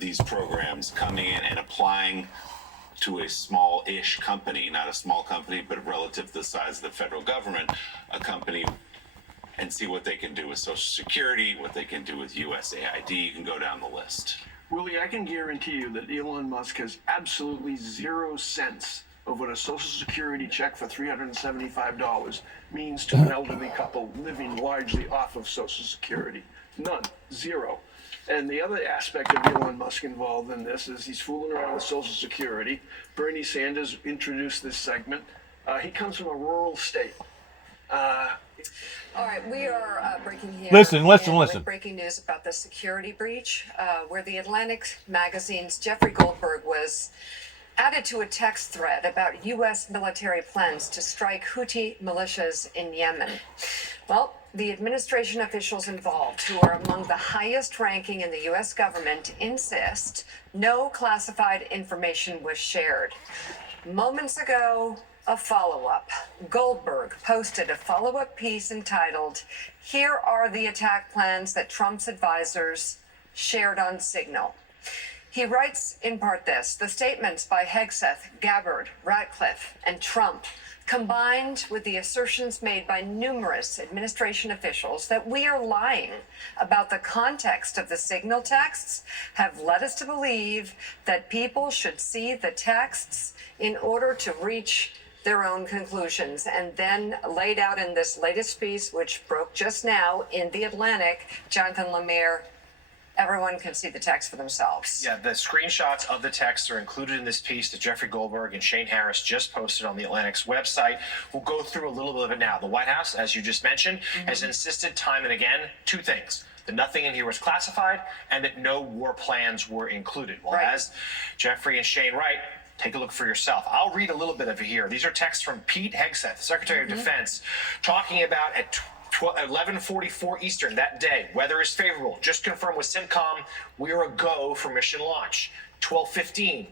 these programs coming in and applying to a small-ish company, not a small company, but relative to the size of the federal government, a company, and see what they can do with Social Security, what they can do with USAID. You can go down the list. Willie, I can guarantee you that Elon Musk has absolutely 0 sense of what a Social Security check for $375 means to an elderly couple living largely off of Social Security. None. 0. And the other aspect of Elon Musk involved in this is he's fooling around with Social Security. Bernie Sanders introduced this segment. He comes from a rural state. All right, we are breaking here. Listen. With breaking news about the security breach, where the Atlantic magazine's Jeffrey Goldberg was added to a text thread about U.S. military plans to strike Houthi militias in Yemen. Well, the administration officials involved, who are among the highest ranking in the U.S. government, insist no classified information was shared. Moments ago, a follow-up. Goldberg posted a follow-up piece entitled, "Here are the attack plans that Trump's advisors shared on Signal." He writes in part this: the statements by Hegseth, Gabbard, Ratcliffe, and Trump, combined with the assertions made by numerous administration officials that we are lying about the context of the Signal texts, have led us to believe that people should see the texts in order to reach their own conclusions. And then laid out in this latest piece, which broke just now in The Atlantic, Jonathan Lemire, everyone can see the text for themselves. Yeah, the screenshots of the texts are included in this piece that Jeffrey Goldberg and Shane Harris just posted on the Atlantic's website. We'll go through a little bit of it now. The White House, as you just mentioned, has insisted time and again 2 things: that nothing in here was classified and that no war plans were included. Well, as Jeffrey and Shane write, take a look for yourself. I'll read a little bit of it here. These are texts from Pete Hegseth, Secretary of Defense, talking about at 11:44 Eastern that day, weather is favorable. Just confirmed with CENTCOM, we are a go for mission launch. 12:15,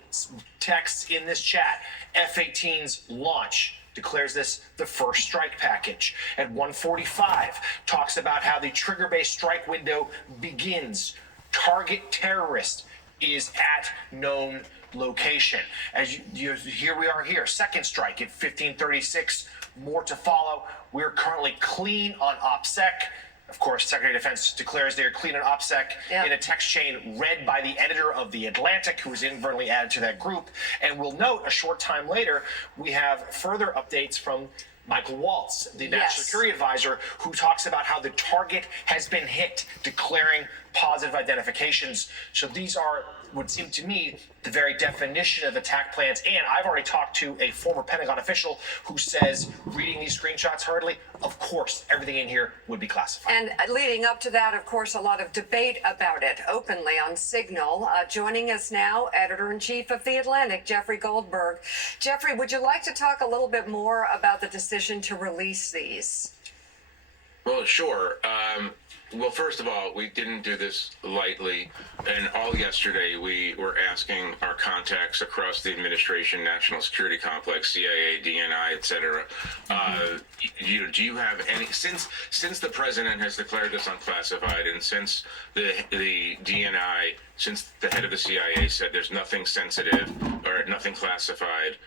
texts in this chat, F-18's launch. Declares this the first strike package. At 1:45, talks about how the trigger-based strike window begins. Target terrorist is at known location. As here we are here, second strike at 15:36, more to follow. We're currently clean on OPSEC. Of course, Secretary of Defense declares they're clean on OPSEC in a text chain read by the editor of The Atlantic, who was inadvertently added to that group. And we'll note a short time later, we have further updates from Michael Waltz, the National Security Advisor, who talks about how the target has been hit, declaring positive identifications. So these are, would seem to me, the very definition of attack plans. And I've already talked to a former Pentagon official who says, reading these screenshots hurriedly, of course, everything in here would be classified. And leading up to that, of course, a lot of debate about it openly on Signal. Joining us now, Editor-in-Chief of The Atlantic, Jeffrey Goldberg. Jeffrey, would you like to talk a little bit more about the decision to release these? Well, sure. Well, first of all, we didn't do this lightly. And all yesterday, we were asking our contacts across the administration, national security complex, CIA, DNI, et cetera, do you have any, since the president has declared this unclassified, and since the DNI, since the head of the CIA said there's nothing sensitive or nothing classified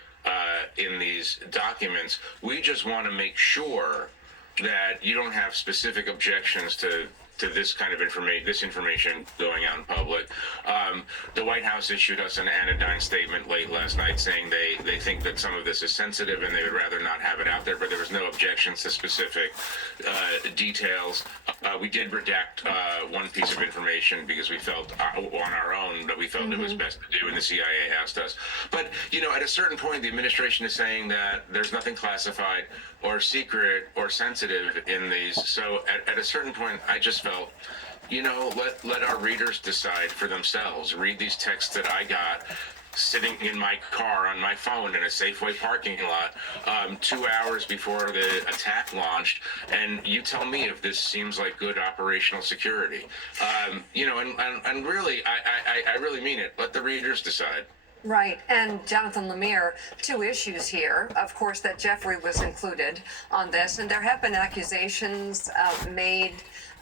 in these documents, we just want to make sure that you don't have specific objections to this kind of information going out in public. The White House issued us an anodyne statement late last night saying they think that some of this is sensitive and they would rather not have it out there, but there was no objections to specific details. We did redact one piece of information because we felt on our own that we felt it was best to do, and the CIA asked us. But, at a certain point, the administration is saying that there's nothing classified or secret or sensitive in these. So at a certain point, I just felt, let our readers decide for themselves. Read these texts that I got sitting in my car on my phone in a Safeway parking lot 2 hours before the attack launched, and you tell me if this seems like good operational security. And really, I really mean it. Let the readers decide. Right. And Jonathan Lemire, 2 issues here. Of course, that Jeffrey was included on this. And there have been accusations made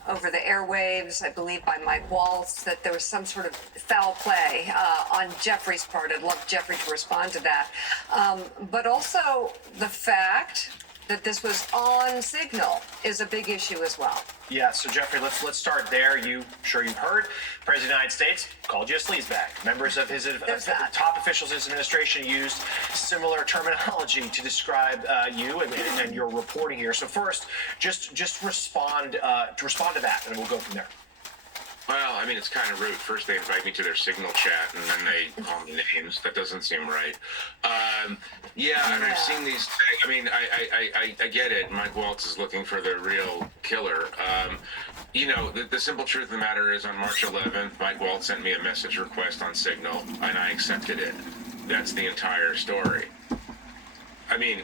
over the airwaves, I believe by Mike Waltz, that there was some sort of foul play on Jeffrey's part. I'd love Jeffrey to respond to that. But also the fact that this was on Signal is a big issue as well. Yeah, so Jeffrey, let's start there. You've heard, President of the United States called you a sleazebag. Members of his top officials in his administration used similar terminology to describe you and your reporting here. So first, just respond to that, and we'll go from there. Well, I mean, it's kind of rude. First, they invite me to their Signal chat, and then they call me names. That doesn't seem right. Yeah, and I've seen these. I mean, I get it. Mike Waltz is looking for the real killer. You know, the simple truth of the matter is, on March 11th, Mike Waltz sent me a message request on Signal, and I accepted it. That's the entire story. I mean,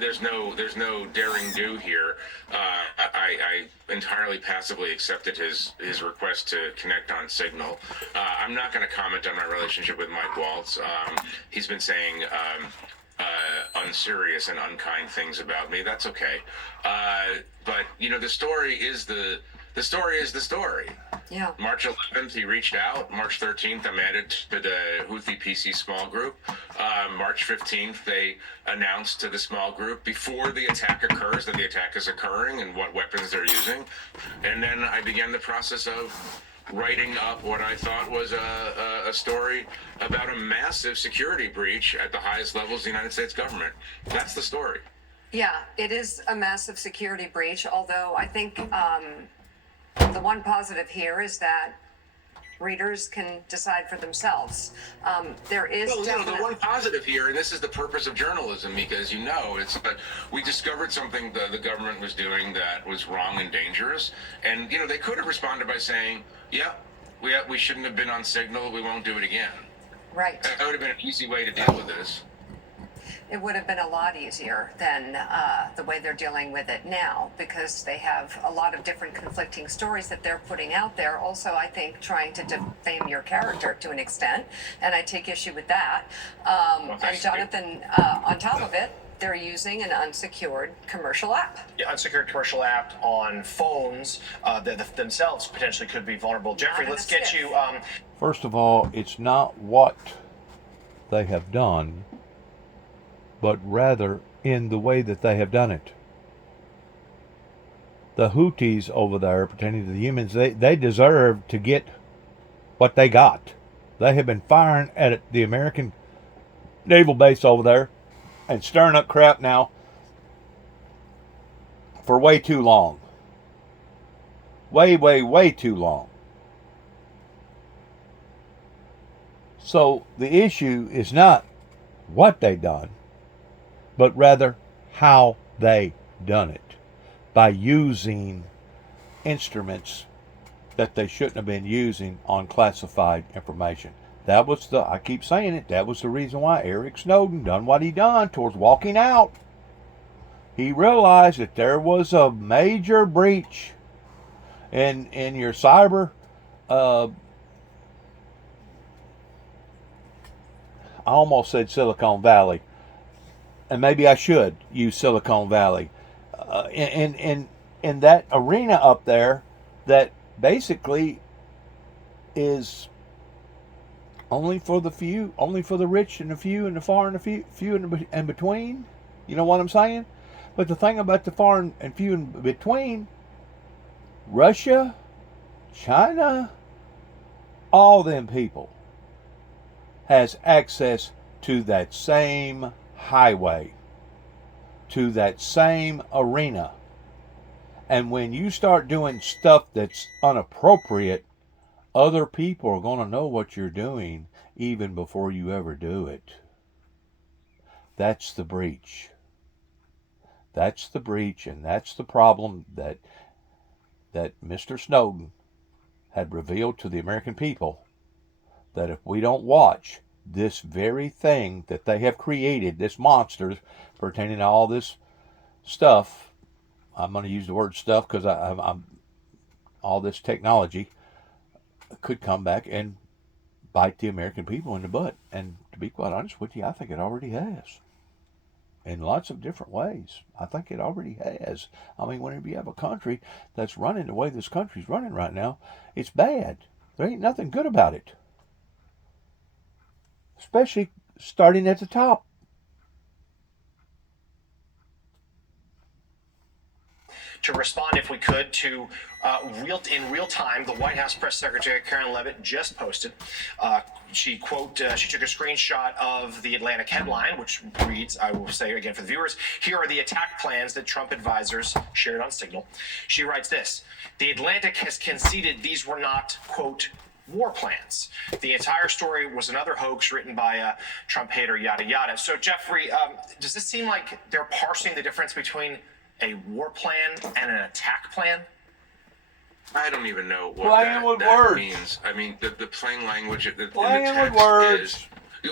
there's no daring do here. I entirely passively accepted his request to connect on Signal. I'm not going to comment on my relationship with Mike Waltz. He's been saying unserious and unkind things about me. That's okay. But you know, the story is the story. Yeah. March 11th, he reached out. March 13th, I'm added to the Houthi PC small group. March 15th, they announced to the small group before the attack occurs that the attack is occurring and what weapons they're using. And then I began the process of writing up what I thought was a story about a massive security breach at the highest levels of the United States government. That's the story. Yeah, it is a massive security breach, although I think the one positive here is that readers can decide for themselves. There is the one positive here, and this is the purpose of journalism, because it's that we discovered something the government was doing that was wrong and dangerous, and they could have responded by saying, "Yeah, we shouldn't have been on Signal. We won't do it again." Right. That would have been an easy way to deal with this. It would have been a lot easier than the way they're dealing with it now, because they have a lot of different conflicting stories that they're putting out there. Also, I think trying to defame your character to an extent, and I take issue with that. And Jonathan, on top of it, they're using an unsecured commercial app. Yeah, unsecured commercial app on phones that themselves potentially could be vulnerable. Jeffrey, let's get you. First of all, it's not what they have done, but rather in the way that they have done it. The Houthis over there, pertaining to the humans, they deserve to get what they got. They have been firing at the American naval base over there and stirring up crap now for way too long. Way too long. So the issue is not what they done, but rather how they done it, by using instruments that they shouldn't have been using on classified information. That was I keep saying it, that was the reason why Eric Snowden done what he done towards walking out. He realized that there was a major breach in your cyber, I almost said Silicon Valley, and maybe I should use Silicon Valley, in that arena up there that basically is only for the few, only for the rich and the few and the far and the few in between. You know what I'm saying? But the thing about the far and few in between, Russia, China, all them people has access to that same highway, to that same arena. And when you start doing stuff that's inappropriate, other people are going to know what you're doing even before you ever do it. That's the breach. That's the breach, and that's the problem that Mr. Snowden had revealed to the American people, that if we don't watch this very thing that they have created, this monster pertaining to all this stuff, I'm going to use the word stuff because I'm all this technology could come back and bite the American people in the butt. And to be quite honest with you, I think it already has. in lots of different ways. I think it already has. I mean, whenever you have a country that's running the way this country's running right now, it's bad. There ain't nothing good about it. Especially starting at the top. To respond, if we could, to in real time, the White House press secretary Karen Leavitt just posted. She took a screenshot of the Atlantic headline, which reads, I will say again for the viewers, here are the attack plans that Trump advisors shared on Signal. She writes this: the Atlantic has conceded these were not, quote, war plans. The entire story was another hoax written by a Trump hater, yada, yada. So, Jeffrey, does this seem like they're parsing the difference between a war plan and an attack plan? I don't even know what that means. I mean, the plain language in the text is.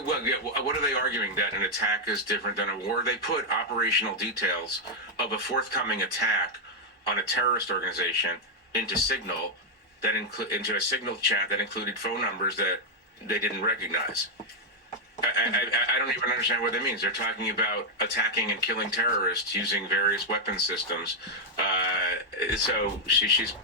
Well, yeah, what are they arguing? That an attack is different than a war? They put operational details of a forthcoming attack on a terrorist organization into Signal, into a Signal chat that included phone numbers that they didn't recognize. I don't even understand what that means. They're talking about attacking and killing terrorists using various weapon systems. So she's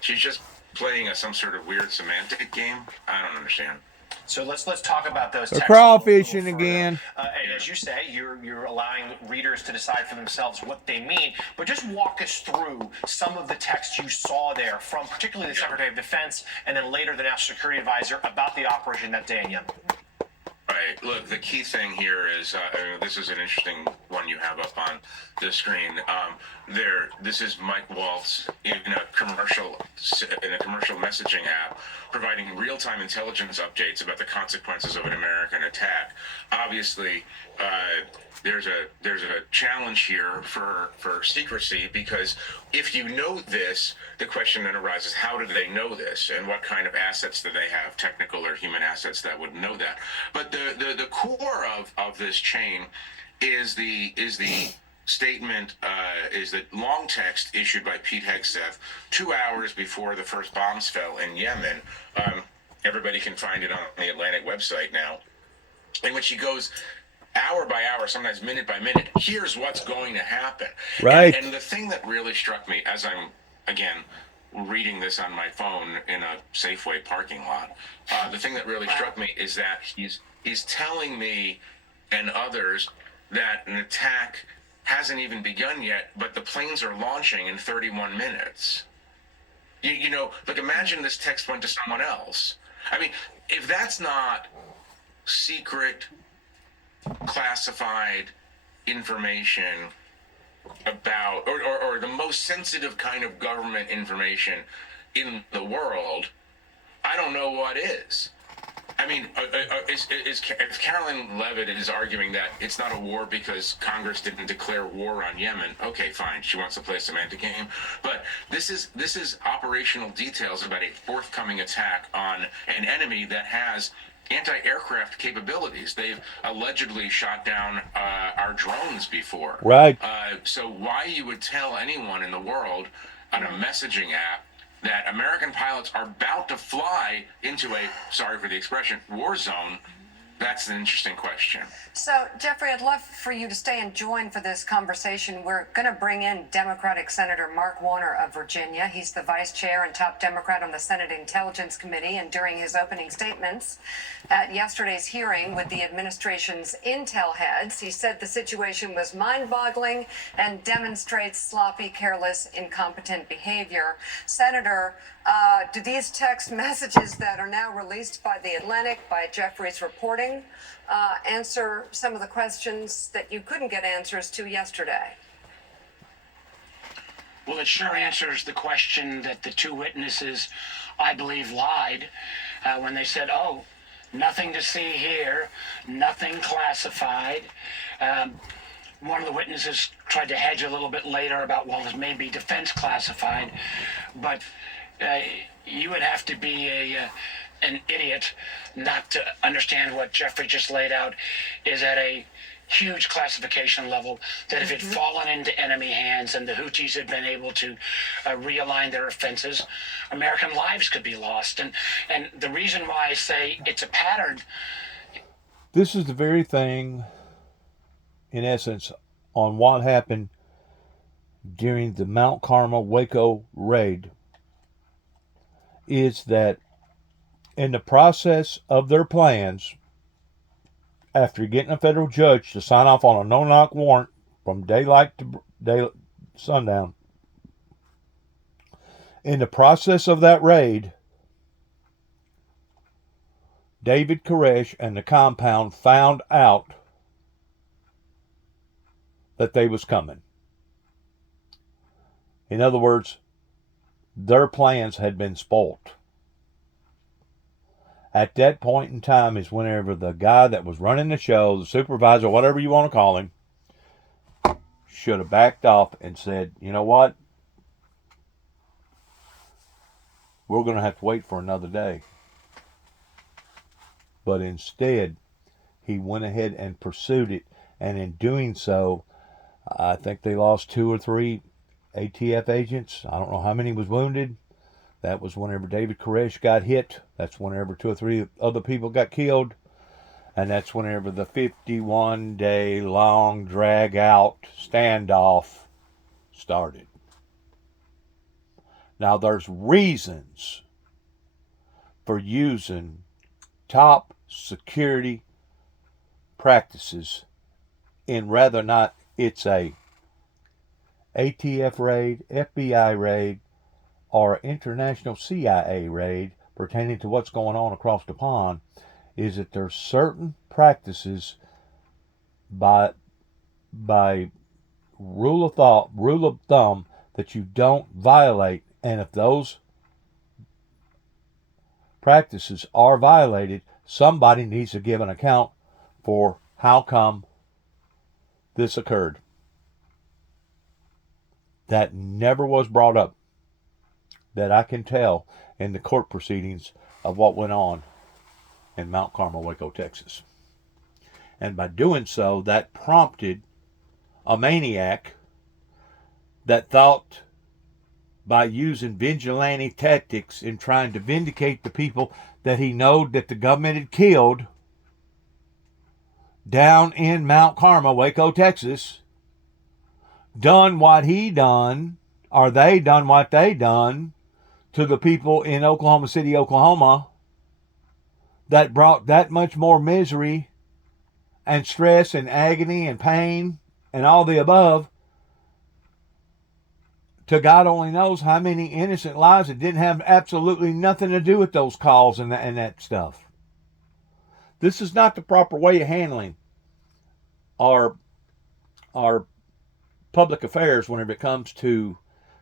just playing some sort of weird semantic game. I don't understand. So let's talk about those. They're crawfishing again. And as you say, you're allowing readers to decide for themselves what they mean. But just walk us through some of the text you saw there from particularly the Secretary of Defense and then later the National Security Advisor about the operation that day in Yemen. Right. Look, the key thing here is, this is an interesting one you have up on the screen. This is Mike Waltz in a commercial messaging app, providing real-time intelligence updates about the consequences of an American attack. Obviously, there's a challenge here for secrecy, because if you know this, the question then arises: how do they know this, and what kind of assets do they have, technical or human assets, that would know that? But the core of this chain is the statement, is the long text issued by Pete Hegseth 2 hours before the first bombs fell in Yemen. Everybody can find it on the Atlantic website now, in which he goes hour by hour, sometimes minute by minute. Here's what's going to happen. Right. And the thing that really struck me, as I'm again reading this on my phone in a Safeway parking lot, the thing that really struck me is that he's telling me and others that an attack hasn't even begun yet, but the planes are launching in 31 minutes. You know, like, imagine this text went to someone else. I mean, if that's not secret, classified information about, or the most sensitive kind of government information in the world, I don't know what is. I mean, if Caroline Leavitt is arguing that it's not a war because Congress didn't declare war on Yemen, okay, fine. She wants to play a semantic game. But this is operational details about a forthcoming attack on an enemy that has anti-aircraft capabilities. They've allegedly shot down our drones before. Right. So why you would tell anyone in the world on a messaging app that American pilots are about to fly into a, sorry for the expression, war zone, that's an interesting question. So, Jeffrey, I'd love for you to stay and join for this conversation. We're going to bring in Democratic Senator Mark Warner of Virginia. He's the vice chair and top Democrat on the Senate Intelligence Committee. And during his opening statements at yesterday's hearing with the administration's intel heads, he said the situation was mind-boggling and demonstrates sloppy, careless, incompetent behavior. Senator, do these text messages that are now released by the Atlantic, by Jeffrey's reporting, answer some of the questions that you couldn't get answers to yesterday? Well, it sure answers the question that the two witnesses, I believe, lied when they said, oh, nothing to see here, nothing classified. One of the witnesses tried to hedge a little bit later about, well, this may be defense classified, but you would have to be an idiot not to understand what Jeffrey just laid out is at a huge classification level, that if it had fallen into enemy hands and the Houthis had been able to realign their offenses, American lives could be lost. And the reason why I say it's a pattern. This is the very thing in essence, on what happened during the Mount Carmel Waco raid is that in the process of their plans, after getting a federal judge to sign off on a no-knock warrant from daylight to sundown, in the process of that raid, David Koresh and the compound found out that they was coming. In other words, their plans had been spoilt. At that point in time is whenever the guy that was running the show, the supervisor, whatever you want to call him, should have backed off and said, you know what? We're going to have to wait for another day. But instead, he went ahead and pursued it. And in doing so, I think they lost 2 or 3 ATF agents. I don't know how many was wounded. That was whenever David Koresh got hit. That's whenever 2 or 3 other people got killed. And that's whenever the 51-day long drag-out standoff started. Now, there's reasons for using top security practices in whether or not it's a ATF raid, FBI raid, or international CIA raid pertaining to what's going on across the pond, is that there's certain practices by rule of thumb that you don't violate, and if those practices are violated, somebody needs to give an account for how come this occurred. That never was brought up, that I can tell, in the court proceedings of what went on in Mount Carmel, Waco, Texas. And by doing so, that prompted a maniac that thought by using vigilante tactics in trying to vindicate the people that he knowed that the government had killed down in Mount Carmel, Waco, Texas, done what he done, or they done what they done to the people in Oklahoma City, Oklahoma, that brought that much more misery and stress and agony and pain and all the above to God only knows how many innocent lives that didn't have absolutely nothing to do with those calls and that stuff. This is not the proper way of handling our public affairs whenever it comes to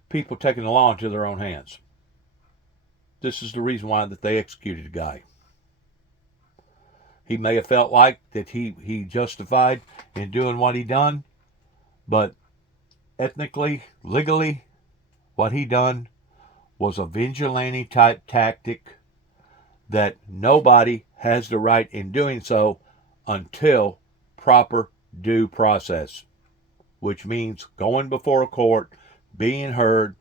people taking the law into their own hands. This is the reason why that they executed the guy. He may have felt like that he justified in doing what he done, but ethnically, legally, what he done was a vigilante type tactic that nobody has the right in doing so until proper due process, which means going before a court, being heard,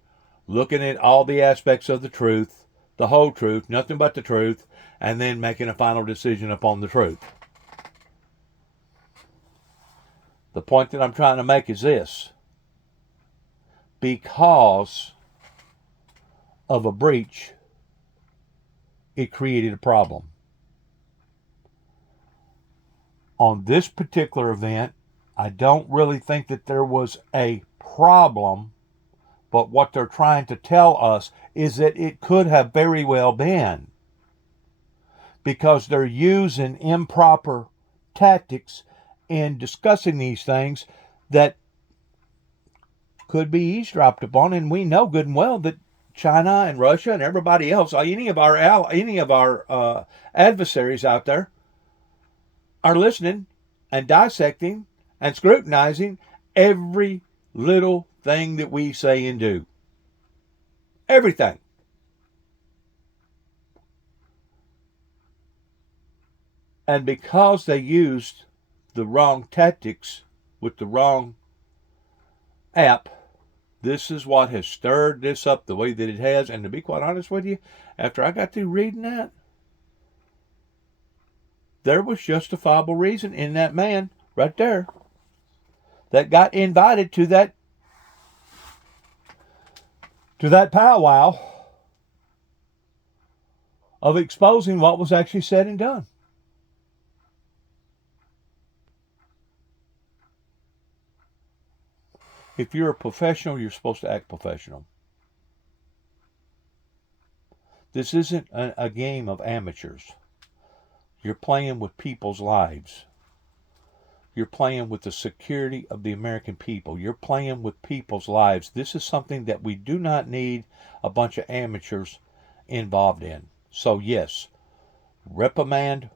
looking at all the aspects of the truth, the whole truth, nothing but the truth, and then making a final decision upon the truth. The point that I'm trying to make is this. Because of a breach, it created a problem. On this particular event, I don't really think that there was a problem, but what they're trying to tell us is that it could have very well been, because they're using improper tactics in discussing these things that could be eavesdropped upon, and we know good and well that China and Russia and everybody else, any of our adversaries out there, are listening and dissecting and scrutinizing every little thing that we say and do. Everything. And because they used the wrong tactics with the wrong app, this is what has stirred this up the way that it has. And to be quite honest with you, after I got through reading that, there was justifiable reason in that man right there that got invited to that powwow of exposing what was actually said and done. If you're a professional, you're supposed to act professional. This isn't a game of amateurs. You're playing with people's lives. You're playing with the security of the American people. You're playing with people's lives. This is something that we do not need a bunch of amateurs involved in. So yes, reprimand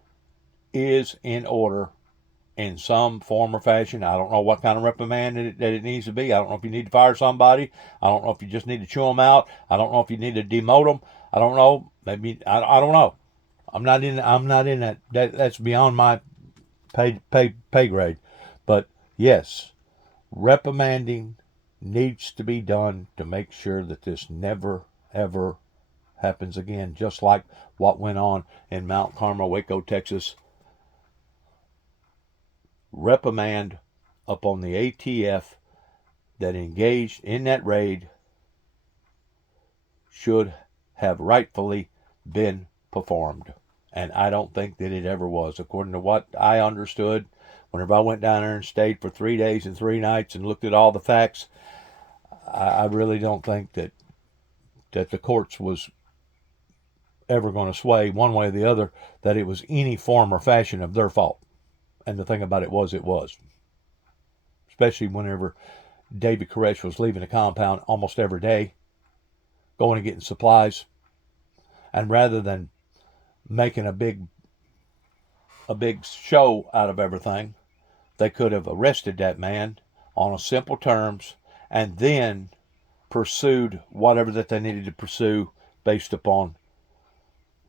is in order in some form or fashion. I don't know what kind of reprimand that it needs to be. I don't know if you need to fire somebody. I don't know if you just need to chew them out. I don't know if you need to demote them. I don't know. Maybe I don't know. I'm not in that. That's beyond my pay grade. But yes, reprimanding needs to be done to make sure that this never ever happens again. Just like what went on in Mount Carmel, Waco, Texas. Reprimand upon the ATF that engaged in that raid should have rightfully been performed. And I don't think that it ever was. According to what I understood, whenever I went down there and stayed for 3 days and 3 nights and looked at all the facts, I really don't think that the courts was ever going to sway one way or the other that it was any form or fashion of their fault. And the thing about it was. Especially whenever David Koresh was leaving the compound almost every day, going and getting supplies. And rather than making a big show out of everything, they could have arrested that man on a simple terms and then pursued whatever that they needed to pursue based upon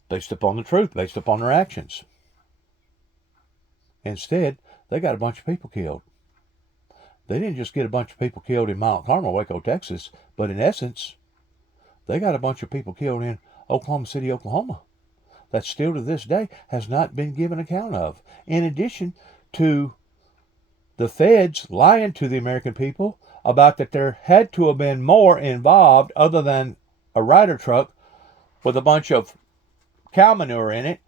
the truth, based upon their actions. Instead, they got a bunch of people killed. They didn't just get a bunch of people killed in Mount Carmel, Waco, Texas, but in essence, they got a bunch of people killed in Oklahoma City, Oklahoma, that still to this day has not been given account of. In addition to the feds lying to the American people about that there had to have been more involved other than a Ryder truck with a bunch of cow manure in it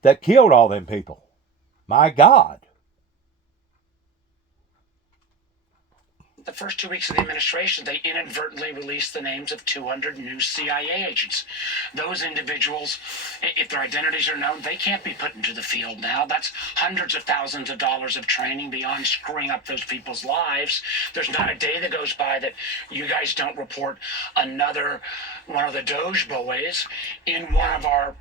that killed all them people. My God. The first 2 weeks of the administration, they inadvertently released the names of 200 new CIA agents. Those individuals, if their identities are known, they can't be put into the field now. That's hundreds of thousands of dollars of training beyond screwing up those people's lives. There's not a day that goes by that you guys don't report another one of the Doge boys in one of our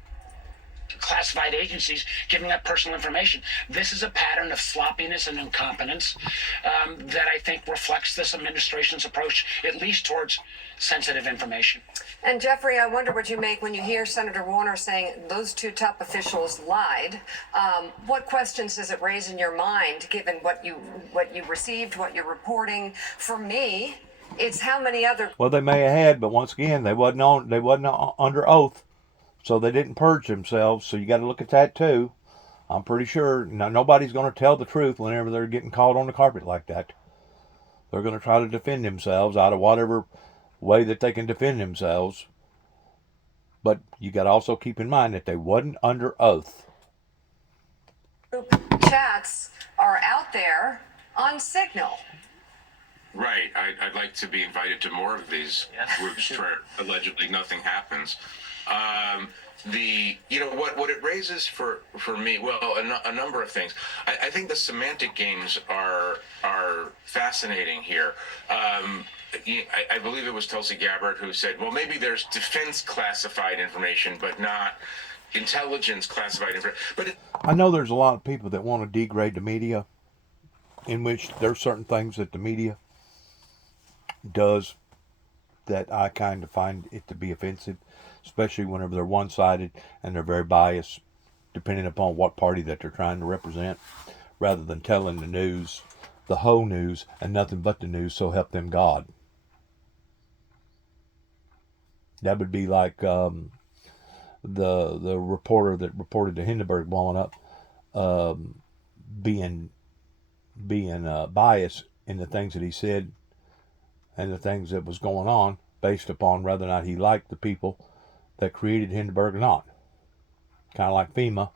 classified agencies giving up personal information. This is a pattern of sloppiness and incompetence that I think reflects this administration's approach, at least towards sensitive information. And Jeffrey, I wonder what you make when you hear Senator Warner saying those two top officials lied. What questions does it raise in your mind, given what you received, what you're reporting? For me, it's how many other. Well, they may have had, but once again, they wasn't under oath. So they didn't purge themselves. So you got to look at that too. I'm pretty sure nobody's going to tell the truth whenever they're getting caught on the carpet like that. They're going to try to defend themselves out of whatever way that they can defend themselves. But you got to also keep in mind that they wasn't under oath. Chats are out there on Signal. Right. I'd like to be invited to more of these groups where allegedly nothing happens. What it raises for me, well, a number of things. I think the semantic games are fascinating here. I believe it was Tulsi Gabbard who said, well, maybe there's defense classified information, but not intelligence classified information. I know there's a lot of people that want to degrade the media, in which there's certain things that the media does that I kind of find it to be offensive, especially whenever they're one-sided and they're very biased, depending upon what party that they're trying to represent, rather than telling the news, the whole news, and nothing but the news, so help them God. That would be like the reporter that reported the Hindenburg blowing up being biased in the things that he said and the things that was going on based upon whether or not he liked the people that created Hindenburg or not. Kind of like FEMA.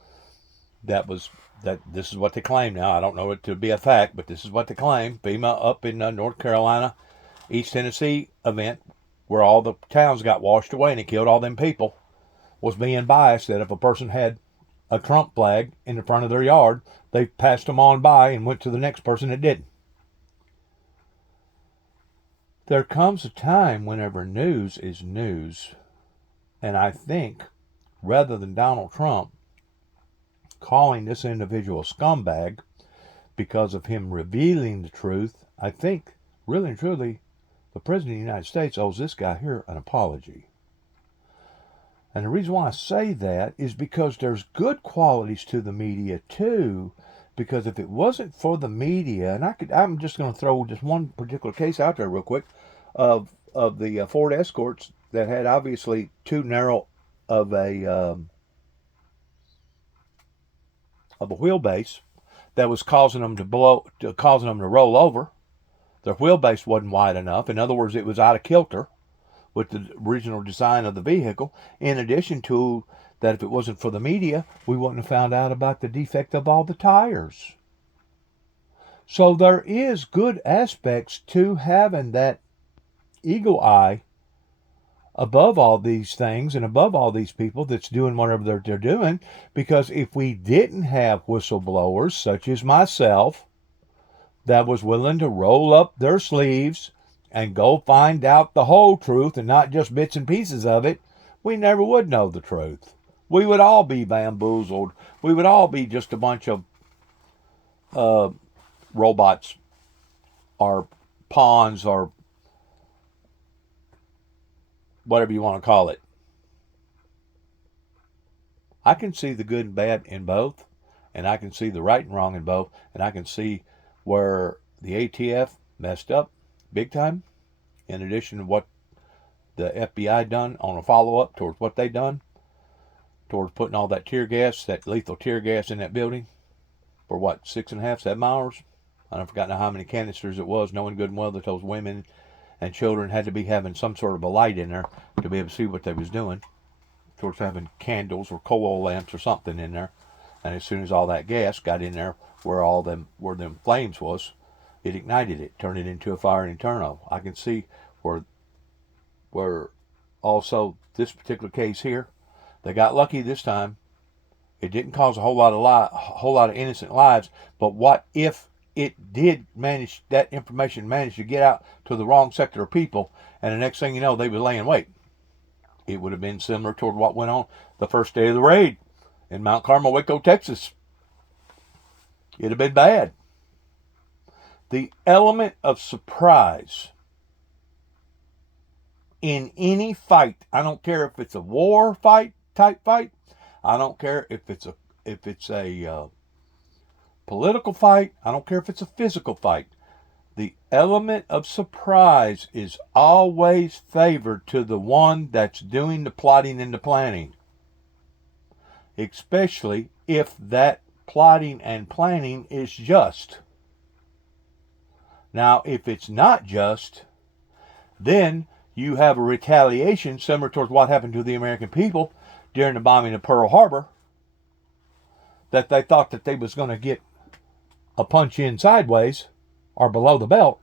This is what they claim now. I don't know it to be a fact, but this is what they claim. FEMA up in North Carolina, East Tennessee event where all the towns got washed away and it killed all them people was being biased that if a person had a Trump flag in the front of their yard, they passed them on by and went to the next person that didn't. There comes a time whenever news is news, and I think rather than Donald Trump calling this individual a scumbag because of him revealing the truth, I think really and truly the President of the United States owes this guy here an apology. And the reason why I say that is because there's good qualities to the media too. Because if it wasn't for the media, and I'm just going to throw just one particular case out there real quick of the Ford Escorts that had obviously too narrow of a wheelbase that was causing them to roll over. Their wheelbase wasn't wide enough. In other words, it was out of kilter with the original design of the vehicle. In addition to that, if it wasn't for the media, we wouldn't have found out about the defect of all the tires. So there is good aspects to having that eagle eye above all these things and above all these people that's doing whatever they're doing. Because if we didn't have whistleblowers such as myself that was willing to roll up their sleeves and go find out the whole truth and not just bits and pieces of it, we never would know the truth. We would all be bamboozled. We would all be just a bunch of robots or pawns or whatever you want to call it. I can see the good and bad in both, and I can see the right and wrong in both, and I can see where the ATF messed up big time, in addition to what the FBI done on a follow-up towards what they done, towards putting all that tear gas, that lethal tear gas in that building for what, 6.5, 7 hours? I don't forgotten how many canisters it was, knowing good and well that those women and children had to be having some sort of a light in there to be able to see what they was doing, towards having candles or coal lamps or something in there. And as soon as all that gas got in there where them flames was, it ignited it, turned it into a fire inferno. I can see where also this particular case here, they got lucky this time. It didn't cause a whole lot of innocent lives, but what if it did manage, that information managed to get out to the wrong sector of people, and the next thing you know, they were laying wait. It would have been similar to what went on the first day of the raid in Mount Carmel, Waco, Texas. It'd have been bad. The element of surprise in any fight, I don't care if it's a war type fight, I don't care if it's a political fight, I don't care if it's a physical fight. The element of surprise is always favored to the one that's doing the plotting and the planning. Especially if that plotting and planning is just. Now, if it's not just, then you have a retaliation similar to what happened to the American people during the bombing of Pearl Harbor, that they thought that they was going to get a punch in sideways or below the belt,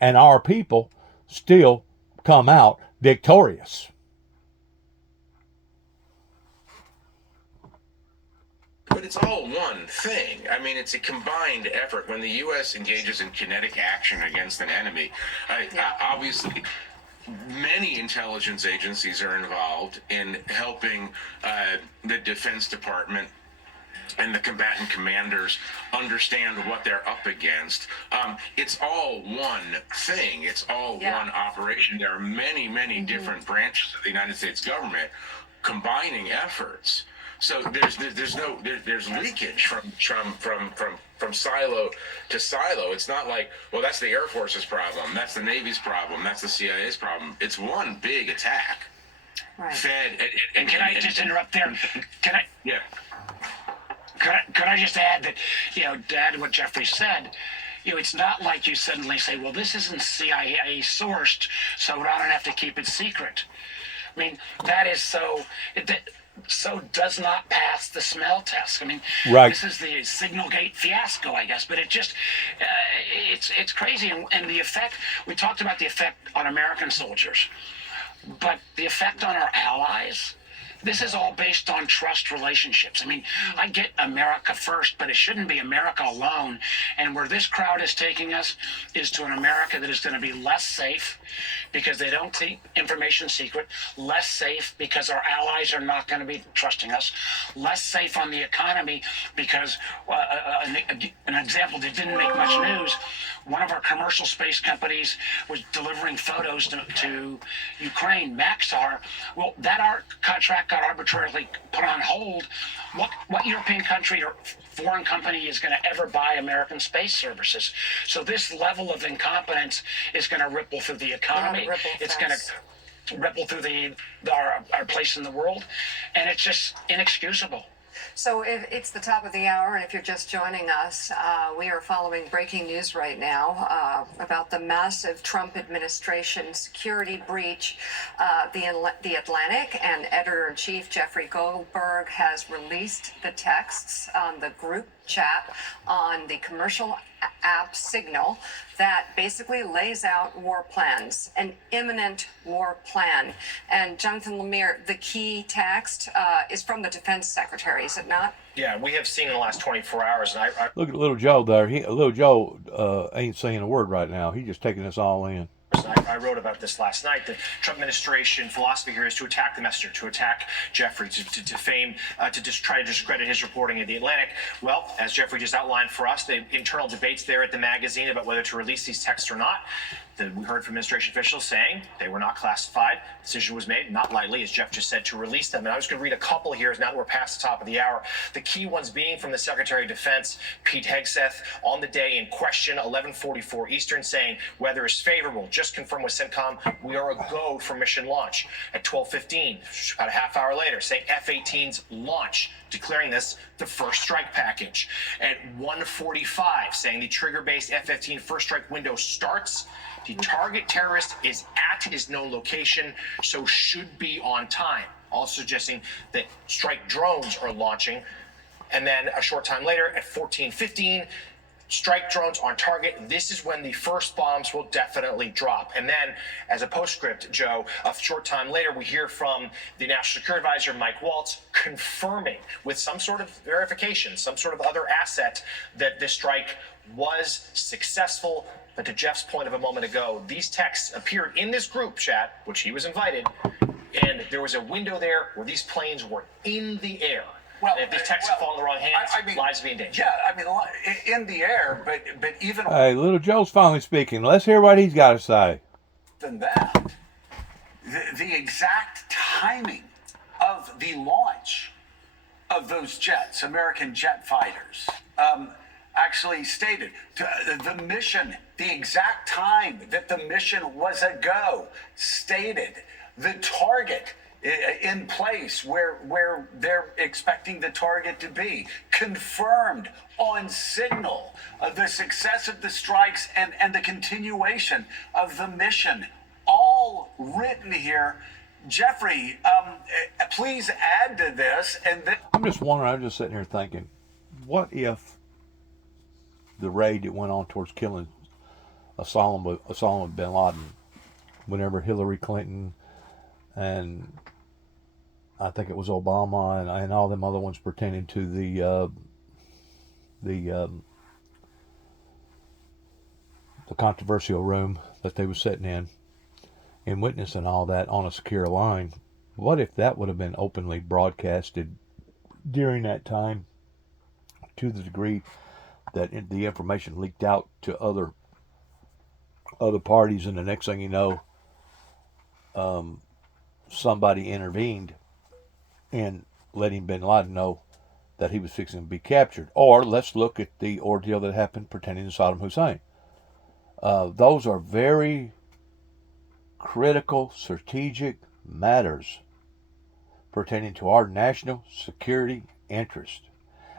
and our people still come out victorious. But it's all one thing. I mean, it's a combined effort. When the U.S. engages in kinetic action against an enemy, obviously many intelligence agencies are involved in helping the Defense Department and the combatant commanders understand what they're up against. It's all one thing. It's all one operation. There are many, many different branches of the United States government combining efforts. So there's leakage from silo to silo. It's not like, well, that's the Air Force's problem, that's the Navy's problem, that's the CIA's problem. It's one big attack. Right. Fed. And can I just interrupt there? Can I? Yeah. Could I just add that, to add to what Jeffrey said, it's not like you suddenly say, well, this isn't CIA sourced, so I don't have to keep it secret. I mean, that is so does not pass the smell test. I mean, Right. this is the Signalgate fiasco, I guess. But it just, it's crazy. And the effect, we talked about the effect on American soldiers, but the effect on our allies, this is all based on trust relationships. I mean, I get America first, but it shouldn't be America alone. And where this crowd is taking us is to an America that is going to be less safe because they don't keep information secret, less safe because our allies are not going to be trusting us, less safe on the economy because an example that didn't make much news, one of our commercial space companies was delivering photos to Ukraine, Maxar. Well, that our contract got arbitrarily put on hold. What European country or foreign company is going to ever buy American space services? So this level of incompetence is going to ripple through the economy. It's going to ripple through our place in the world, and it's just inexcusable. So it's the top of the hour, and if you're just joining us, we are following breaking news right now about the massive Trump administration security breach. The Atlantic and editor-in-chief Jeffrey Goldberg has released the texts on the group chat on the commercial app Signal that basically lays out war plans, an imminent war plan. And Jonathan Lemire, the key text is from the defense secretary, is it not? Yeah, we have seen in the last 24 hours, and I Look at little Joe there. Little Joe ain't saying a word right now. He's just taking this all in. I wrote about this last night. The Trump administration philosophy here is to attack the messenger, to attack Jeffrey, to defame, to just try to discredit his reporting in the Atlantic. Well, as Jeffrey just outlined for us, the internal debates there at the magazine about whether to release these texts or not. We heard from administration officials saying they were not classified. Decision was made, not lightly, as Jeff just said, to release them. And I was going to read a couple here now that we're past the top of the hour. The key ones being from the Secretary of Defense, Pete Hegseth, on the day in question, 11:44 Eastern, saying weather is favorable. Just confirmed with CENTCOM, we are a go for mission launch. At 12:15, about a half hour later, saying F-18s launch, declaring this the first strike package. At 1:45, saying the trigger-based F-15 first strike window starts. The target terrorist is at his known location, so should be on time. Also suggesting that strike drones are launching. And then a short time later, at 14:15, strike drones on target. This is when the first bombs will definitely drop. And then, as a postscript, Joe, a short time later, we hear from the National Security Advisor, Mike Waltz, confirming with some sort of verification, some sort of other asset, that this strike was successful. But to Jeff's point of a moment ago, these texts appeared in this group chat, which he was invited, and there was a window there where these planes were in the air. Well, and if these texts fall in the wrong hands, lives be in danger. Yeah, I mean, in the air, but even Hey, little Joe's finally speaking. Let's hear what he's got to say. than that, the exact timing of the launch of those jets, American jet fighters, actually stated the mission, the exact time that the mission was a go, stated the target in place where they're expecting the target to be, confirmed on Signal the success of the strikes and the continuation of the mission, all written here. Jeffrey, please add to this. And I'm just wondering, I'm just sitting here thinking, what if the raid that went on towards killing Osama bin Laden, whenever Hillary Clinton and I think it was Obama and all them other ones pertaining to the controversial room that they were sitting in and witnessing all that on a secure line, what if that would have been openly broadcasted during that time to the degree that the information leaked out to other parties, and the next thing you know, somebody intervened in letting bin Laden know that he was fixing to be captured? Or let's look at the ordeal that happened pertaining to Saddam Hussein. Those are very critical, strategic matters pertaining to our national security interest.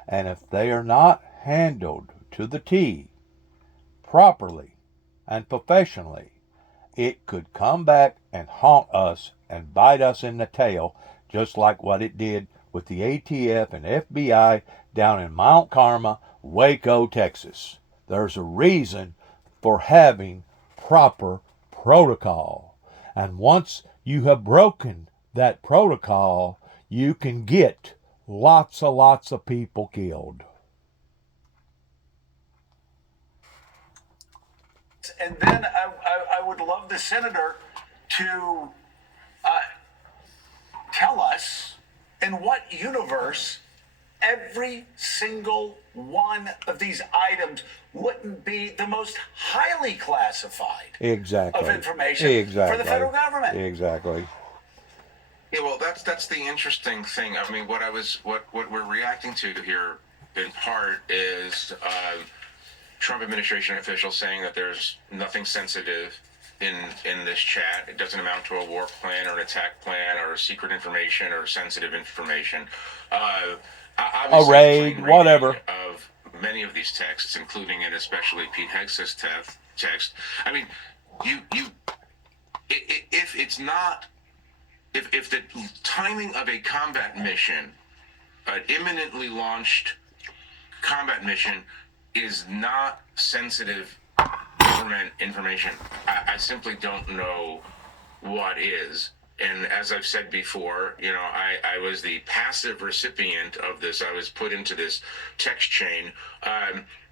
And if they are not handled to the T properly and professionally, it could come back and haunt us and bite us in the tail, just like what it did with the ATF and FBI down in Mount Carmel, Waco, Texas. There's a reason for having proper protocol. And once you have broken that protocol, you can get lots of people killed. And then I would love the senator to tell us in what universe every single one of these items wouldn't be the most highly classified Exactly. of information Exactly. for the federal government. Exactly. Yeah, well, that's the interesting thing. I mean, what we're reacting to here in part is Trump administration officials saying that there's nothing sensitive in this chat. It doesn't amount to a war plan or an attack plan or secret information or sensitive information. Obviously, A raid, plain whatever. reading of many of these texts, including and especially Pete Hegseth's text. I mean, if it's not, if the timing of a combat mission, an imminently launched combat mission, is not sensitive government information, I simply don't know what is. And as I've said before, you know, I was the passive recipient of this. I was put into this text chain.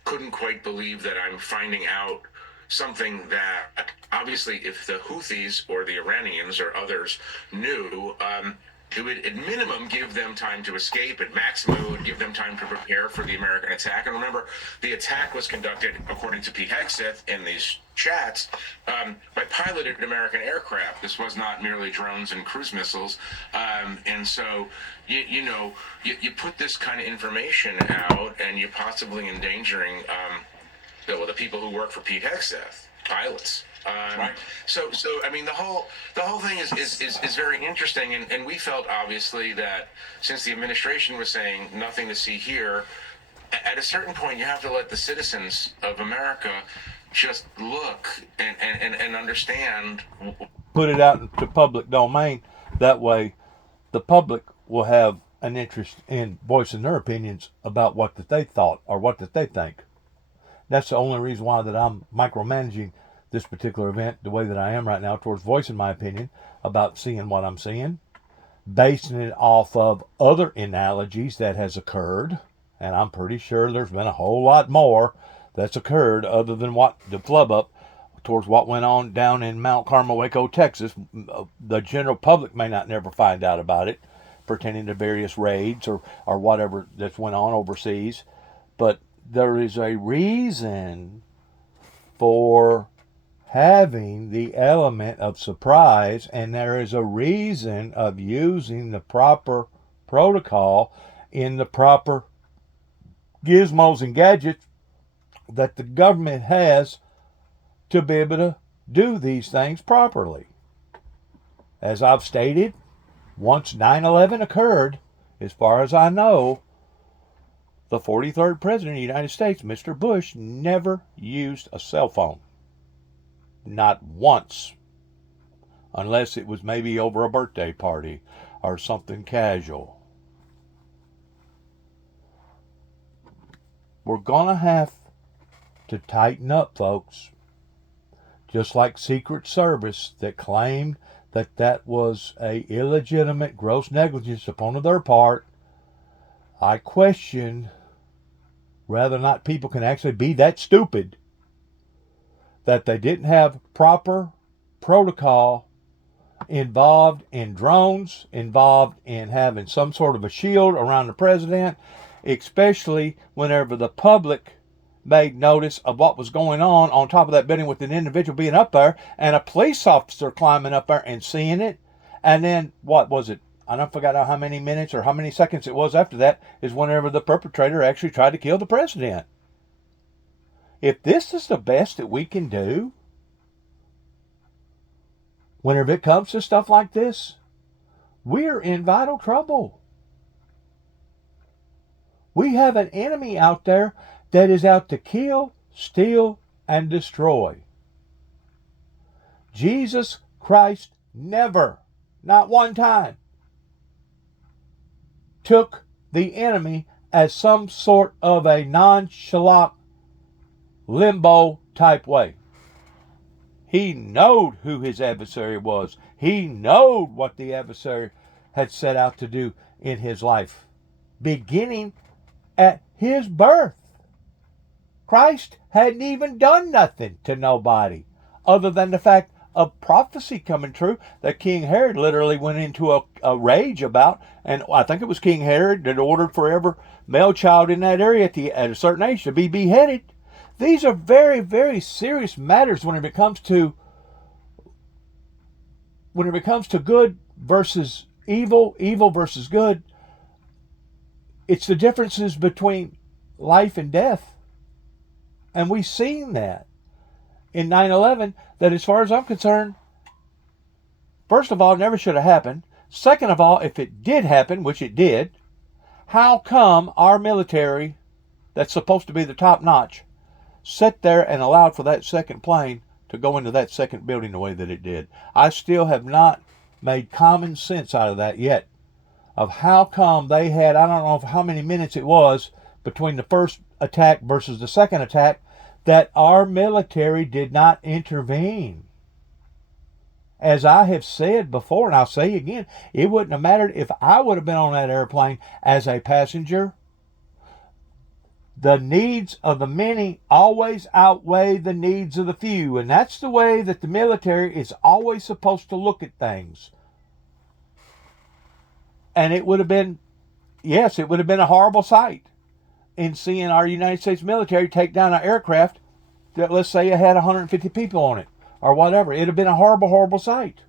Couldn't quite believe that I'm finding out something that obviously if the Houthis or the Iranians or others knew, it would at minimum give them time to escape. At maximum, it would give them time to prepare for the American attack. And remember, the attack was conducted, according to Pete Hegseth in these chats, by piloted American aircraft. This was not merely drones and cruise missiles. And so, you put this kind of information out, and you're possibly endangering the people who work for Pete Hegseth, pilots. Right. So I mean the whole thing is very interesting, and we felt obviously that since the administration was saying nothing to see here, at a certain point you have to let the citizens of America just look and understand. Put it out into public domain. That way, the public will have an interest in voicing their opinions about what that they thought or what that they think. That's the only reason why that I'm micromanaging this particular event the way that I am right now towards voicing my opinion about seeing what I'm seeing, basing it off of other analogies that has occurred, and I'm pretty sure there's been a whole lot more that's occurred other than what the flub up towards what went on down in Mount Carmel, Waco, Texas. The general public may not never find out about it, pertaining to various raids or whatever that's went on overseas, but there is a reason for having the element of surprise, and there is a reason of using the proper protocol in the proper gizmos and gadgets that the government has to be able to do these things properly. As I've stated, once 9/11 occurred, as far as I know, the 43rd President of the United States, Mr. Bush, never used a cell phone. Not once. Unless it was maybe over a birthday party or something casual. We're going to have to tighten up, folks. Just like Secret Service that claimed that that was a illegitimate gross negligence upon their part. I question whether or not people can actually be that stupid that they didn't have proper protocol involved in drones, involved in having some sort of a shield around the president, especially whenever the public made notice of what was going on top of that building with an individual being up there and a police officer climbing up there and seeing it. And then, what was it? I don't forget how many minutes or how many seconds it was after that is whenever the perpetrator actually tried to kill the president. If this is the best that we can do, whenever it comes to stuff like this, we're in vital trouble. We have an enemy out there that is out to kill, steal, and destroy. Jesus Christ never, not one time, took the enemy as some sort of a nonchalant limbo type way. He knowed who his adversary was. He knowed what the adversary had set out to do in his life, beginning at his birth. Christ hadn't even done nothing to nobody other than the fact of prophecy coming true that King Herod literally went into a rage about. And I think it was King Herod that ordered for every male child in that area at a certain age to be beheaded. These are very, very serious matters when it comes to good versus evil, evil versus good. It's the differences between life and death. And we've seen that in 9/11, that as far as I'm concerned, first of all, it never should have happened. Second of all, if it did happen, which it did, how come our military, that's supposed to be the top notch, sat there and allowed for that second plane to go into that second building the way that it did? I still have not made common sense out of that yet, of how come they had, I don't know how many minutes it was between the first attack versus the second attack, that our military did not intervene. As I have said before, and I'll say again, it wouldn't have mattered if I would have been on that airplane as a passenger. The needs of the many always outweigh the needs of the few. And that's the way that the military is always supposed to look at things. And it would have been, yes, it would have been a horrible sight in seeing our United States military take down an aircraft that, let's say, it had 150 people on it or whatever. It would have been a horrible, horrible sight.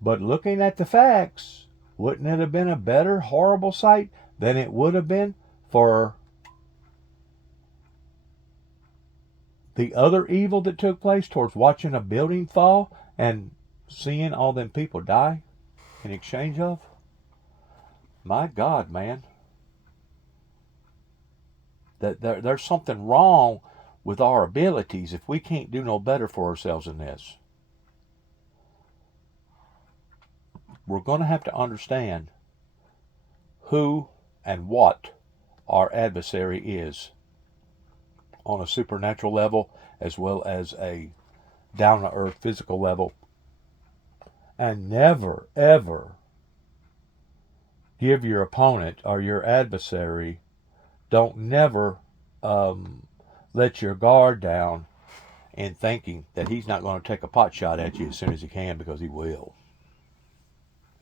But looking at the facts, wouldn't it have been a better horrible sight than it would have been for the other evil that took place towards watching a building fall and seeing all them people die in exchange of? My God, man. That there's something wrong with our abilities if we can't do no better for ourselves in this. We're going to have to understand who and what our adversary is on a supernatural level as well as a down-to-earth physical level. And never, ever give your opponent or your adversary, don't never let your guard down in thinking that he's not going to take a pot shot at you as soon as he can, because he will.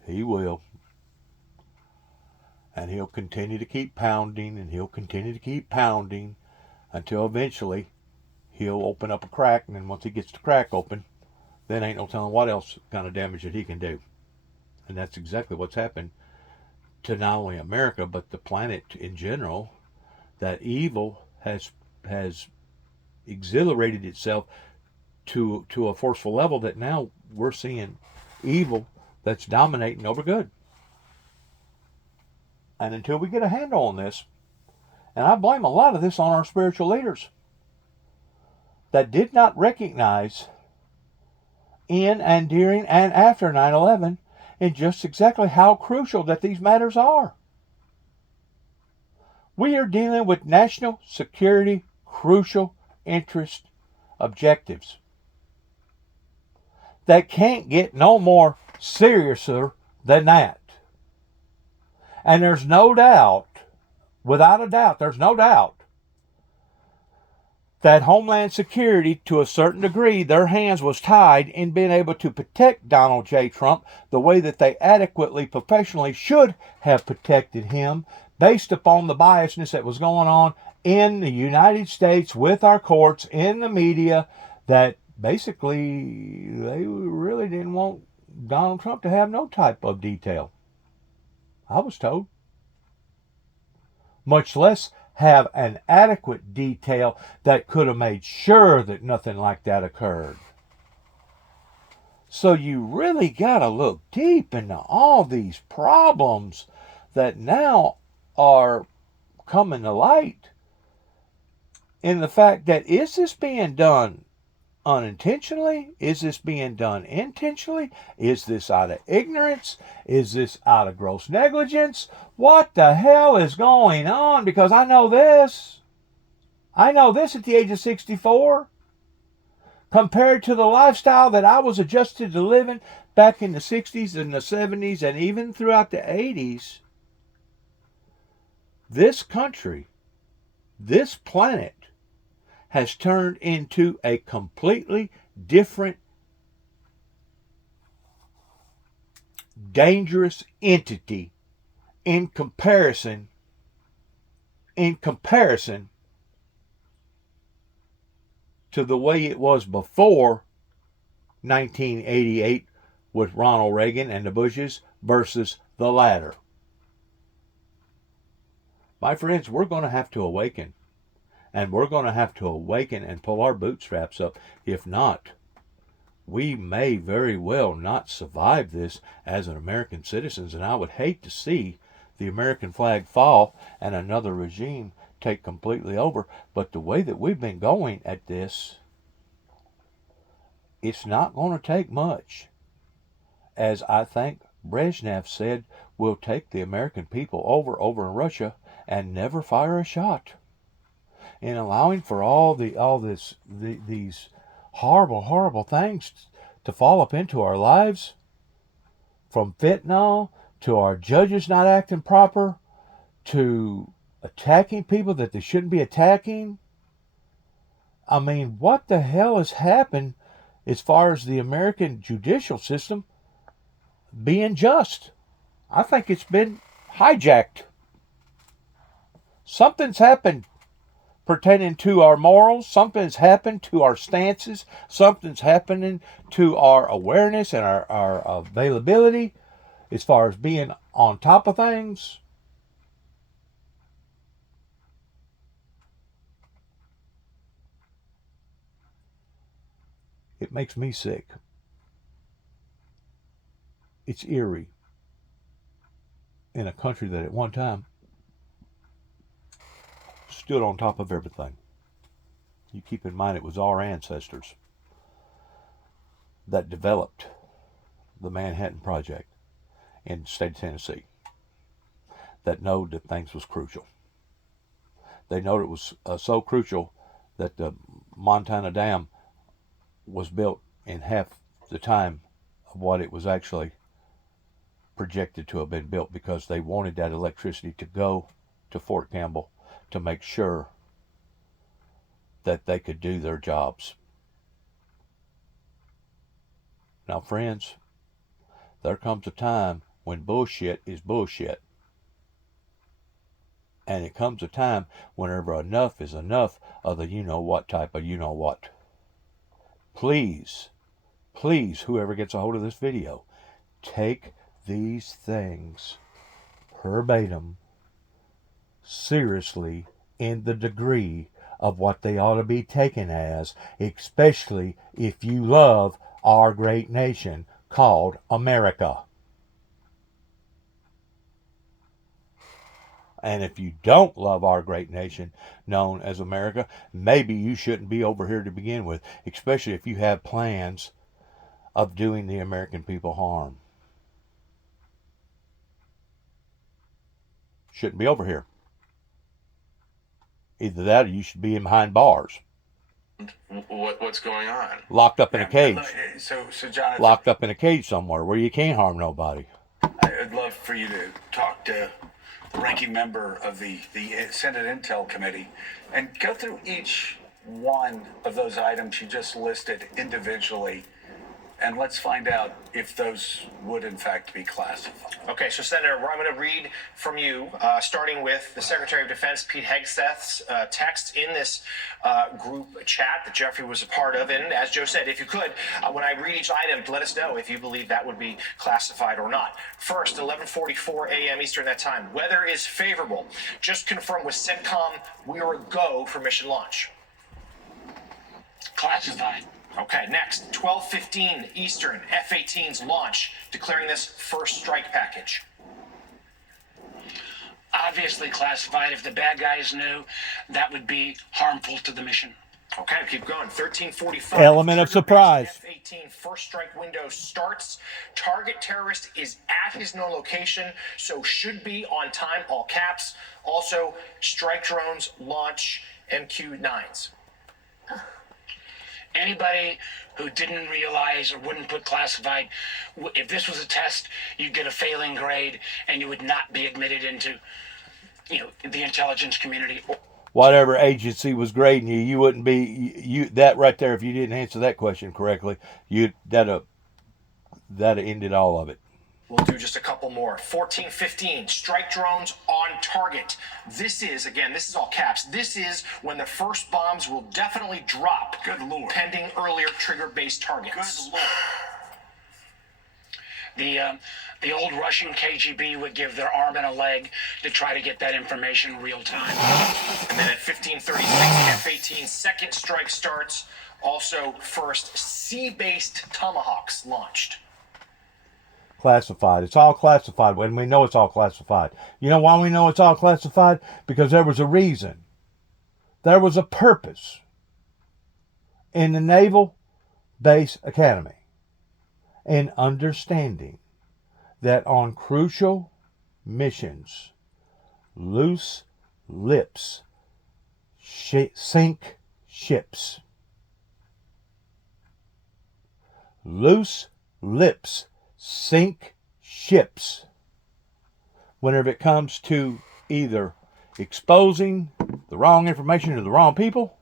He will. And he'll continue to keep pounding, and he'll continue to keep pounding until eventually he'll open up a crack. And then once he gets the crack open, then ain't no telling what else kind of damage that he can do. And that's exactly what's happened to not only America, but the planet in general. That evil has exhilarated itself to a forceful level that now we're seeing evil that's dominating over good. And until we get a handle on this, and I blame a lot of this on our spiritual leaders that did not recognize in and during and after 9/11 and just exactly how crucial that these matters are. We are dealing with national security crucial interest objectives that can't get no more seriouser than that. And there's no doubt, without a doubt, there's no doubt that Homeland Security, to a certain degree, their hands was tied in being able to protect Donald J. Trump the way that they adequately, professionally should have protected him, based upon the biasness that was going on in the United States with our courts, in the media, that basically they really didn't want Donald Trump to have no type of detail. I was told. Much less have an adequate detail that could have made sure that nothing like that occurred. So you really got to look deep into all these problems that now are coming to light in the fact that, is this being done unintentionally? Is this being done intentionally? Is this out of ignorance? Is this out of gross negligence? What the hell is going on? Because I know this. I know this at the age of 64. Compared to the lifestyle that I was adjusted to living back in the 60s and the 70s and even throughout the 80s, this country, this planet, has turned into a completely different, dangerous entity in comparison to the way it was before 1988 with Ronald Reagan and the Bushes versus the latter. My friends, we're going to have to awaken. And we're going to have to awaken and pull our bootstraps up. If not, we may very well not survive this as an American citizens. And I would hate to see the American flag fall and another regime take completely over. But the way that we've been going at this, it's not going to take much. As I think Brezhnev said, we'll take the American people over in Russia and never fire a shot. In allowing for these horrible things to fall up into our lives, from fentanyl to our judges not acting proper, to attacking people that they shouldn't be attacking. I mean, what the hell has happened as far as the American judicial system being just? I think it's been hijacked. Something's happened pertaining to our morals. Something's happened to our stances. Something's happening to our awareness and our availability as far as being on top of things. It makes me sick. It's eerie in a country that at one time stood on top of everything. You keep in mind it was our ancestors that developed the Manhattan Project in the state of Tennessee, that know that things was crucial. They know it was so crucial that the Montana Dam was built in half the time of what it was actually projected to have been built, because they wanted that electricity to go to Fort Campbell to make sure that they could do their jobs. Now, friends, there comes a time when bullshit is bullshit. And it comes a time whenever enough is enough of the you-know-what type of you-know-what. Please, whoever gets a hold of this video, take these things verbatim seriously in the degree of what they ought to be taken as, especially if you love our great nation called America. And if you don't love our great nation known as America, maybe you shouldn't be over here to begin with, especially if you have plans of doing the American people harm. Shouldn't be over here. Either that or you should be in behind bars. What's going on? Locked up in a cage. So Jonathan, Locked up in a cage somewhere where you can't harm nobody. I'd love for you to talk to the ranking member of the Senate Intel Committee and go through each one of those items you just listed individually, and let's find out if those would in fact be classified. Okay, so Senator, I'm going to read from you, starting with the Secretary of Defense, Pete Hegseth's text in this group chat that Jeffrey was a part of. And as Joe said, if you could, when I read each item, let us know if you believe that would be classified or not. First, 11:44 a.m. Eastern that time. Weather is favorable. Just confirm with CENTCOM we are a go for mission launch. Classified. Okay, next, 12:15 Eastern, F-18s launch, declaring this first strike package. obviously classified. If the bad guys knew, that would be harmful to the mission. Okay, keep going. 1345. Element of surprise. F-18 first strike window starts. Target terrorist is at his known location, so should be on time, all caps. Also, strike drones launch MQ-9s. Anybody who didn't realize or wouldn't put classified, if this was a test, you'd get a failing grade and you would not be admitted into, the intelligence community. Whatever agency was grading you, you wouldn't be that right there. If you didn't answer that question correctly, that'd ended all of it. We'll do just a couple more. 1415, strike drones on target. This is all caps. This is when the first bombs will definitely drop. Good Lord. Pending earlier trigger-based targets. Good Lord. The old Russian KGB would give their arm and a leg to try to get that information real time. And then at 1536, F-18 second strike starts. Also, first sea-based Tomahawks launched. Classified. It's all classified. When we know it's all classified. You know why we know it's all classified? Because there was a reason. There was a purpose in the Naval Base Academy in understanding that on crucial missions, loose lips sink ships. Loose lips sink ships whenever it comes to either exposing the wrong information to the wrong people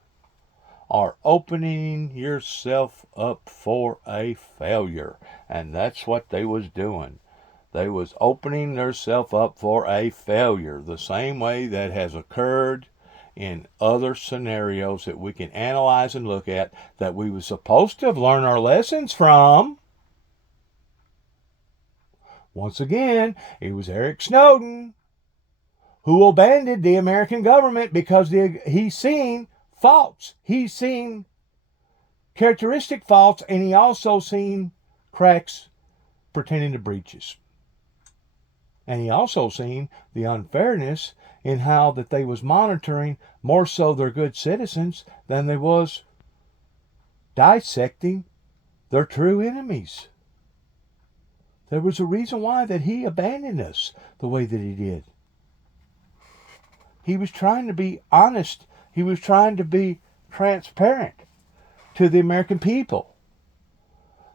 or opening yourself up for a failure. And that's what they was doing. They was opening themselves up for a failure, the same way that has occurred in other scenarios that we can analyze and look at, that we were supposed to have learned our lessons from. Once again, it was Eric Snowden who abandoned the American government because he's seen faults. He's seen characteristic faults, and he also seen cracks pertaining to breaches. And he also seen the unfairness in how that they was monitoring more so their good citizens than they was dissecting their true enemies. There was a reason why that he abandoned us the way that he did. He was trying to be honest. He was trying to be transparent to the American people.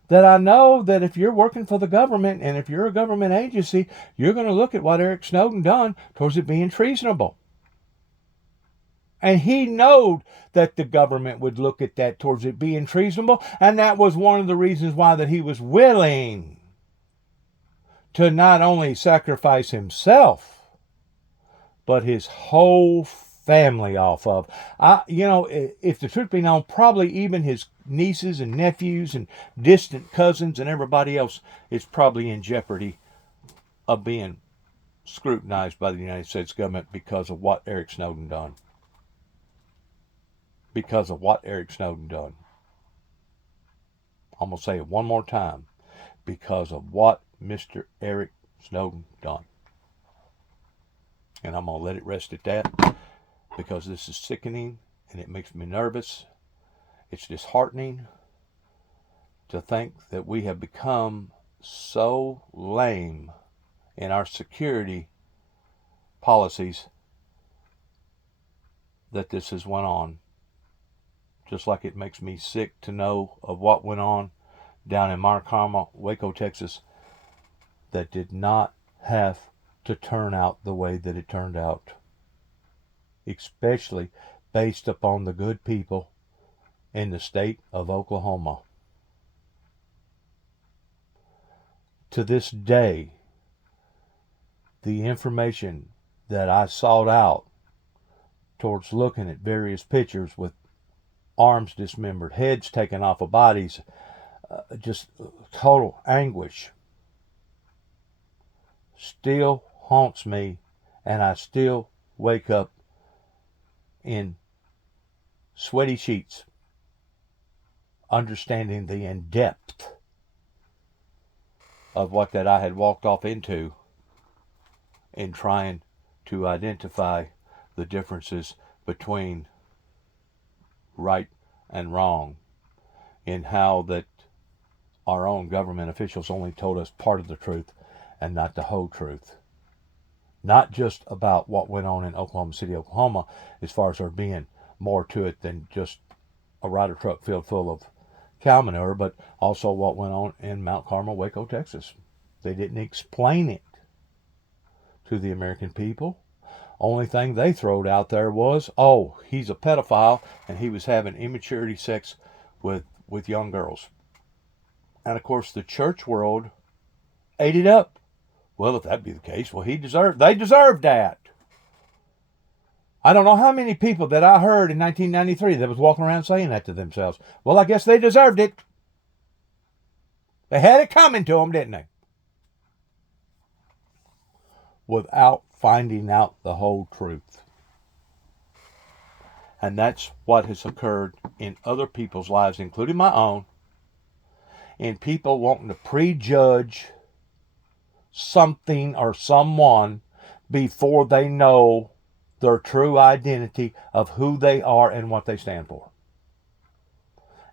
That I know that if you're working for the government and if you're a government agency, you're going to look at what Eric Snowden done towards it being treasonable. And he knowed that the government would look at that towards it being treasonable. And that was one of the reasons why that he was willing to not only sacrifice himself, but his whole family off of. If the truth be known, probably even his nieces and nephews and distant cousins and everybody else is probably in jeopardy of being scrutinized by the United States government because of what Eric Snowden done. Because of what Eric Snowden done. I'm going to say it one more time. Because of what Mr. Eric Snowden done. And I'm going to let it rest at that, because this is sickening and it makes me nervous. It's disheartening to think that we have become so lame in our security policies that this has went on. Just like it makes me sick to know of what went on down in Mar Carmel, Waco, Texas, that did not have to turn out the way that it turned out. Especially based upon the good people in the state of Oklahoma. To this day, the information that I sought out towards looking at various pictures with arms dismembered, heads taken off of bodies, just total anguish, still haunts me, and I still wake up in sweaty sheets, understanding the in-depth of what that I had walked off into in trying to identify the differences between right and wrong, in how that our own government officials only told us part of the truth and not the whole truth. Not just about what went on in Oklahoma City, Oklahoma, as far as there being more to it than just a Ryder truck filled full of cow manure, but also what went on in Mount Carmel, Waco, Texas. They didn't explain it to the American people. Only thing they throwed out there was, oh, he's a pedophile and he was having immaturity sex with young girls. And of course the church world ate it up. Well, if that be the case, well, they deserved that. I don't know how many people that I heard in 1993 that was walking around saying that to themselves. Well, I guess they deserved it. They had it coming to them, didn't they? Without finding out the whole truth. And that's what has occurred in other people's lives, including my own, in people wanting to prejudge something or someone before they know their true identity of who they are and what they stand for.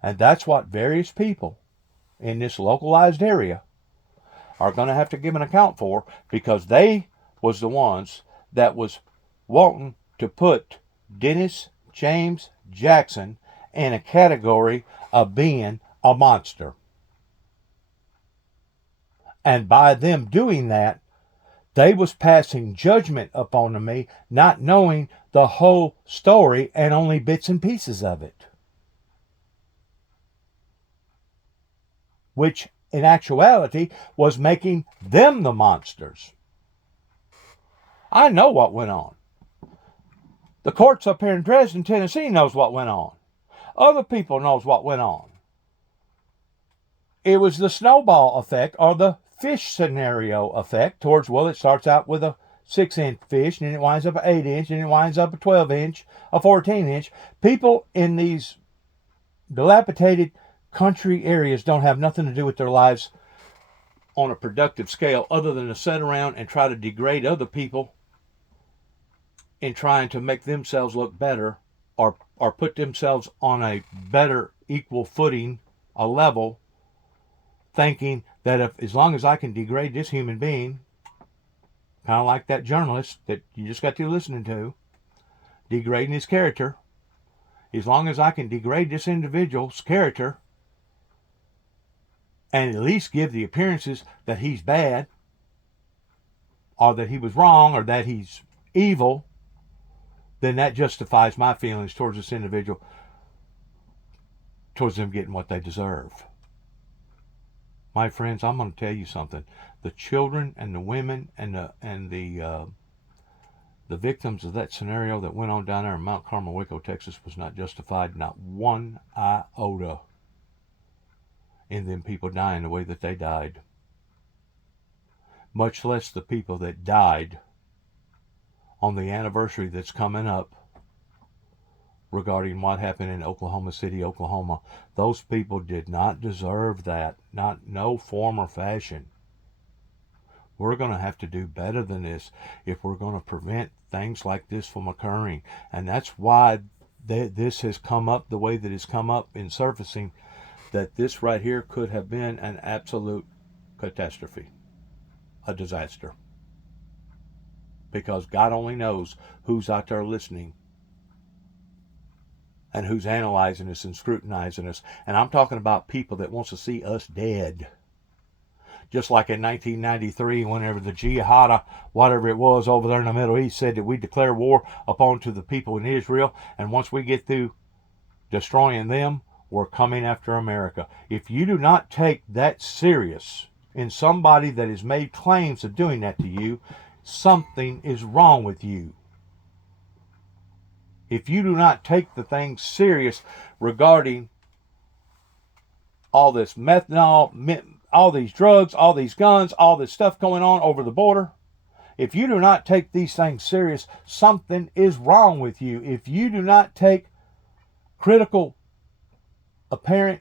And that's what various people in this localized area are going to have to give an account for, because they was the ones that was wanting to put Dennis James Jackson in a category of being a monster. And by them doing that, they was passing judgment upon me, not knowing the whole story and only bits and pieces of it. Which, in actuality, was making them the monsters. I know what went on. The courts up here in Dresden, Tennessee knows what went on. Other people knows what went on. It was the snowball effect, or the fish scenario effect, towards, well, it starts out with a 6-inch fish, and then it winds up an 8-inch, and it winds up a 12-inch, a 14-inch. People in these dilapidated country areas don't have nothing to do with their lives on a productive scale other than to sit around and try to degrade other people in trying to make themselves look better, or put themselves on a better equal footing, a level, thinking that as long as I can degrade this human being, kind of like that journalist that you just got to listening to, degrading his character, as long as I can degrade this individual's character and at least give the appearances that he's bad, or that he was wrong, or that he's evil, then that justifies my feelings towards this individual, towards them getting what they deserve. My friends, I'm going to tell you something. The children and the women and the victims of that scenario that went on down there in Mount Carmel, Waco, Texas, was not justified, not one iota, in them people dying the way that they died. Much less the people that died on the anniversary that's coming up regarding what happened in Oklahoma City, Oklahoma. Those people did not deserve that, not no form or fashion. We're going to have to do better than this if we're going to prevent things like this from occurring. And that's why this has come up the way that it's come up in surfacing, that this right here could have been an absolute catastrophe, a disaster. Because God only knows who's out there listening and who's analyzing us and scrutinizing us. And I'm talking about people that wants to see us dead. Just like in 1993, whenever the jihad, whatever it was over there in the Middle East, said that we declare war upon to the people in Israel, and once we get through destroying them, we're coming after America. If you do not take that serious in somebody that has made claims of doing that to you, something is wrong with you. If you do not take the thing serious regarding all this methanol, all these drugs, all these guns, all this stuff going on over the border, if you do not take these things serious, something is wrong with you. If you do not take critical, apparent,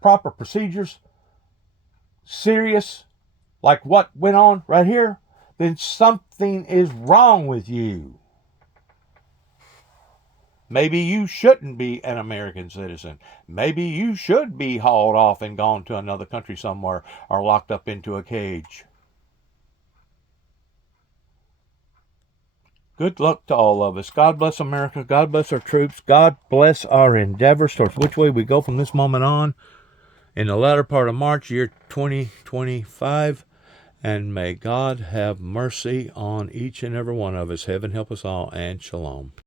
proper procedures serious, like what went on right here, then something is wrong with you. Maybe you shouldn't be an American citizen. Maybe you should be hauled off and gone to another country somewhere or locked up into a cage. Good luck to all of us. God bless America. God bless our troops. God bless our endeavors towards which way we go from this moment on in the latter part of March, year 2025. And may God have mercy on each and every one of us. Heaven help us all, and shalom.